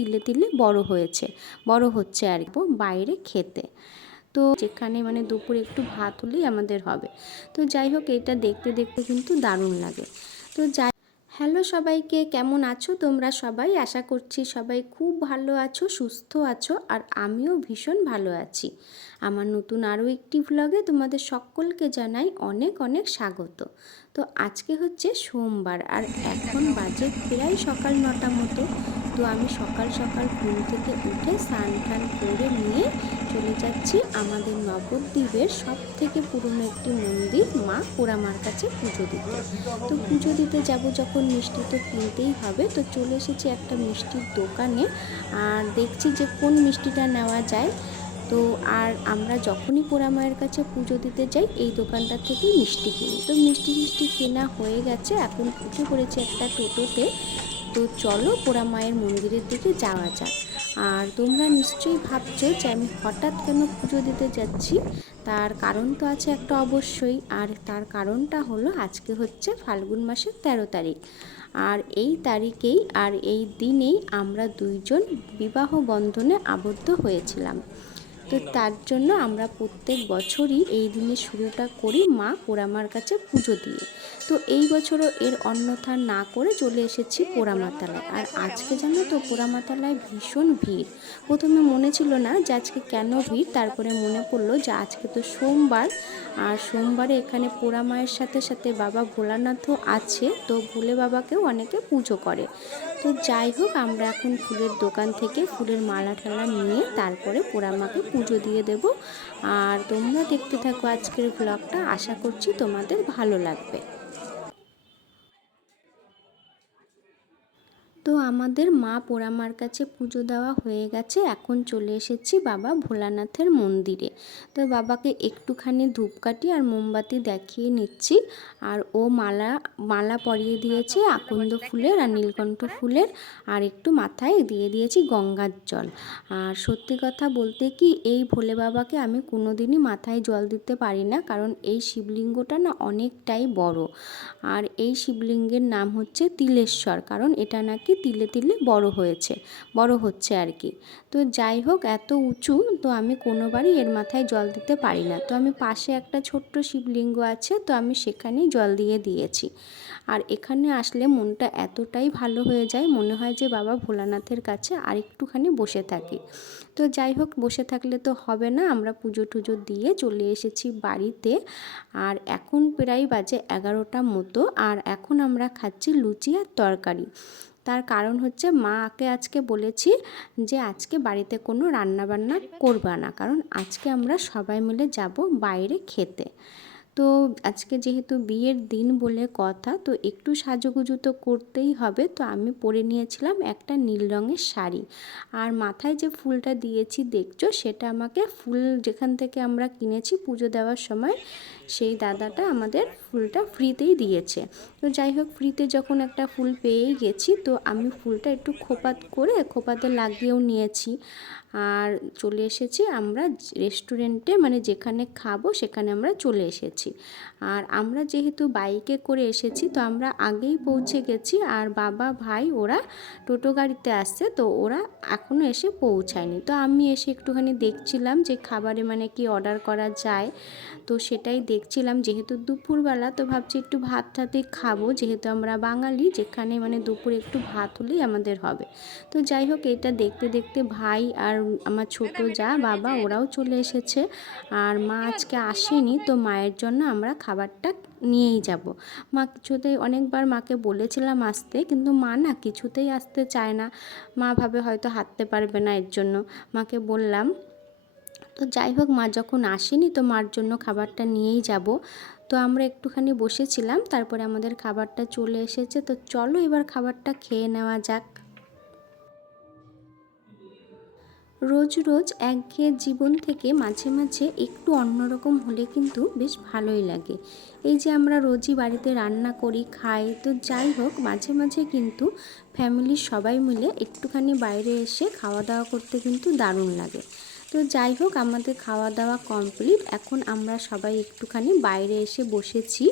তিলে তিলে বড় হচ্ছে আর কি বাইরে খেতে। তো যেখানে মানে দুপুরে একটু ভাত হলেই আমাদের হবে। তো যাই হোক, এটা দেখতে দেখতে কিন্তু দারুণ লাগে। তো যাই হ্যালো সবাইকে, কেমন আছো তোমরা সবাই? আশা করছি সবাই খুব ভালো আছো, সুস্থ আছো, আর আমিও ভীষণ ভালো আছি। আমার নতুন আরও একটি ভ্লগে তোমাদের সকলকে জানাই অনেক অনেক স্বাগত। তো আজকে হচ্ছে সোমবার, আর এখন বাজে প্রায় সকাল 9টা মতো। তো আমি সকাল সকাল ঘুম থেকে উঠে স্নান টান করে নিয়ে চলে যাচ্ছি আমাদের নবদ্বীপের সব থেকে পুরনো একটি মন্দির মা পোড়ামার কাছে পুজো দিতে। তো পুজো দিতে যাব যখন মিষ্টি তো কিনতেই হবে, তো চলে এসেছি একটা মিষ্টির দোকানে, আর দেখছি যে কোন মিষ্টিটা নেওয়া যায়। তো আর আমরা যখনই পোড়া মায়ের কাছে পুজো দিতে যাই এই দোকানটা থেকেই মিষ্টি কিনি। তো মিষ্টি কেনা হয়ে গেছে, এখন উঠে পড়েছে একটা টোটোতে। তো চলো পোড়া মায়ের মন্দিরের দিকে যাওয়া যাক। আর তোমরা নিশ্চয়ই ভাবছো যে আমি হঠাৎ কেন পুজো দিতে যাচ্ছি। তার কারণ তো আছে একটা অবশ্যই, আর তার কারণটা হলো আজকে হচ্ছে ফাল্গুন মাসের 13 তারিখ। আর এই তারিখেই আর এই দিনেই আমরা দুইজন বিবাহ বন্ধনে আবদ্ধ হয়েছিলাম। তো তার জন্য আমরা প্রত্যেক বছরই এই দিনের শুরুটা করি মা পোড়ামার কাছে পুজো দিয়ে। তো এই বছরও এর অন্যথা না করে চলে এসেছি পোড়ামাতলায়। আর আজকে জানো তো পোড়ামাতলায় ভীষণ ভিড়। প্রথমে মনে ছিল না যে আজকে কেন ভিড়, তারপরে মনে পড়লো যে আজকে তো সোমবার, আর সোমবারে এখানে পোড়া মায়ের সাথে সাথে বাবা ভোলানাথও আছে, তো ভোলে বাবাকেও অনেকে পুজো করে। তো যাই হোক, আমরা এখন ফুলের দোকান থেকে ফুলের মালা ঠালা নিয়ে তারপরে পোড়া মাকে পুজো দিয়ে দেব। আর তোমরা দেখতে থাকো আজকের ব্লগটা, আশা করছি তোমাদের ভালো লাগবে। তো আমাদের মা পোড়ামার কাছে পুজো দেওয়া হয়ে গেছে, এখন চলে এসেছি বাবা ভোলানাথের মন্দিরে। তো বাবাকে একটুখানি ধূপকাঠি আর মোমবাতি দেখিয়ে নিচ্ছি। আর ও মালা মালা পরিয়ে দিয়েছে আকন্দ ফুলের আর নীলকণ্ঠ ফুলের, আর একটু মাথায় দিয়ে দিয়েছি গঙ্গার জল। আর সত্যি কথা বলতে কি, এই ভোলে বাবাকে আমি কোনোদিনই মাথায় জল দিতে পারি না, কারণ এই শিবলিঙ্গটা না অনেকটাই বড়। আর এই শিবলিঙ্গের নাম হচ্ছে তিলেশ্বর, কারণ এটা নাকি তিলে তিলে বড় হচ্ছে আর কি। তো যাই হোক, এত উঁচু, তো আমি কোনোবারই এর মাথায় জল দিতে পারি না। তো আমি পাশে একটা ছোট্ট শিবলিঙ্গ আছে, তো আমি সেখানেই জল দিয়ে দিয়েছি। আর এখানে আসলে মনটা এতটাই ভালো হয়ে যায়, মনে হয় যে বাবা ভোলানাথের কাছে আর একটুখানি বসে থাকি। তো যাই হোক, বসে থাকলে তো হবে না, আমরা পুজো টুজো দিয়ে চলে এসেছি বাড়িতে। আর এখন প্রায় বাজে 11টা মতো, আর এখন আমরা খাচ্ছি লুচি আর তরকারি। তার কারণ হচ্ছে মাকে আজকে বলেছি যে আজকে বাড়িতে কোনো রান্নাবান্না করবা না, কারণ আজকে আমরা সবাই মিলে যাব বাইরে খেতে। তো আজকে যেহেতু বিয়ের দিন বলে কথা, তো একটু সাজুগুজু তো করতেই হবে। তো আমি পরে নিয়েছিলাম একটা নীল রঙের শাড়ি, আর মাথায় যে ফুলটা দিয়েছি দেখছো, সেটা আমাকে ফুল যেখান থেকে আমরা কিনেছি পুজো দেওয়ার সময় সেই দাদাটা আমাদের ফুলটা ফ্রিতেই দিয়েছে। তো যাই হোক, ফ্রিতে যখন একটা ফুল পেয়েই গেছি, তো আমি ফুলটা একটু খোপাতে লাগিয়েও নিয়েছি। আর চলে এসেছি আমরা রেস্টুরেন্টে, মানে যেখানে খাবো সেখানে আমরা চলে এসেছি। আর আমরা যেহেতু বাইকে করে এসেছি, তো আমরা আগেই পৌঁছে গেছি। আর বাবা ভাই ওরা টোটো গাড়িতে আসছে, তো ওরা এখনও এসে পৌঁছায়নি। তো আমি এসে একটুখানি দেখছিলাম যে খাবারে মানে কি অর্ডার করা যায়। তো সেটাই দেখছিলাম, যেহেতু দুপুরবেলা, তো ভাবছি একটু ভাত ঠাতেই খাবো, যেহেতু আমরা বাঙালি, যেখানে মানে দুপুরে একটু ভাত হলেই আমাদের হবে। তো যাই হোক, এটা দেখতে দেখতে ভাই আর আমার ছোট যা বাবা ওরাও চলে এসেছে। আর মা আজকে আসেনি, তো মায়ের জন্য আমরা খাবারটা নিয়েই যাব। মা কিছুতেই, অনেকবার মাকে বলেছিলাম আসতে, কিন্তু মা না কিছুতেই আসতে চায় না। মা ভাবে হয়তো হাঁটতে পারবে না, এর জন্য মাকে বললাম। তো যাই হোক, মা যখন আসেনি, তো মার জন্য খাবারটা নিয়েই যাব। তো আমরা একটুখানি বসেছিলাম, তারপরে আমাদের খাবারটা চলে এসেছে। তো চলো এবার খাবারটা খেয়ে নেওয়া যাক। রোজ রোজ একঘেয়ে জীবন থেকে মাঝে মাঝে একটু অন্যরকম হলে কিন্তু বেশ ভালোই লাগে। এই যে আমরা রোজই বাড়িতে রান্না করি খাই, তো যাই হোক মাঝে মাঝে কিন্তু ফ্যামিলির সবাই মিলে একটুখানি বাইরে এসে খাওয়া দাওয়া করতে কিন্তু দারুণ লাগে। তো যাই হোক, আমাদের খাওয়া দাওয়া কমপ্লিট, এখন আমরা সবাই একটুখানি বাইরে এসে বসেছি।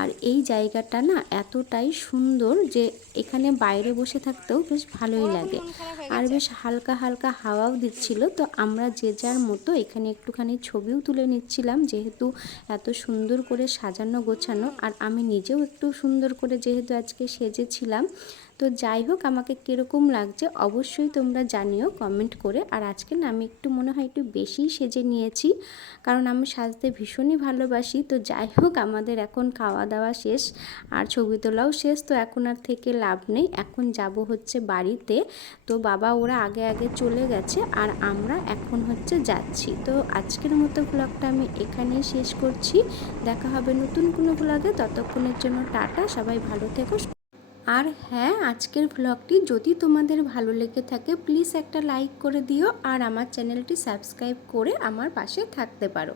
আর এই জায়গাটা না এতটাই সুন্দর যে এখানে বাইরে বসে থাকতেও বেশ ভালোই লাগে, আর বেশ হালকা হালকা হাওয়াও দিচ্ছিল। তো আমরা যে যার মতো এখানে একটুখানি ছবিও তুলে নিচ্ছিলাম, যেহেতু এত সুন্দর করে সাজানো গোছানো, আর আমি নিজেও একটু সুন্দর করে যেহেতু আজকে সেজেছিলাম। তো যাই হোক, আমাকে কীরকম লাগছে অবশ্যই তোমরা জানিও কমেন্ট করে। আর আজকে না আমি একটু মনে হয় একটু বেশিই সেজে নিয়েছি, কারণ আমি সাজতে ভীষণই ভালোবাসি। তো যাই হোক, আমাদের এখন খাওয়া দাওয়া শেষ আর ছবি তোলাও শেষ, তো এখন আর থেকে লাভ নেই, এখন যাব হচ্ছে বাড়িতে। তো বাবা ওরা আগে আগে চলে গেছে আর আমরা এখন হচ্ছে যাচ্ছি। তো আজকের মতো ব্লগটা আমি এখানেই শেষ করছি। দেখা হবে নতুন কোনো ব্লগে, ততক্ষণের জন্য টাটা, সবাই ভালো থেকো। আর হ্যাঁ, আজকের ব্লগটি যদি তোমাদের ভালো লেগে থাকে প্লিজ একটা লাইক করে দিও, আর আমার চ্যানেলটি সাবস্ক্রাইব করে আমার পাশে থাকতে পারো।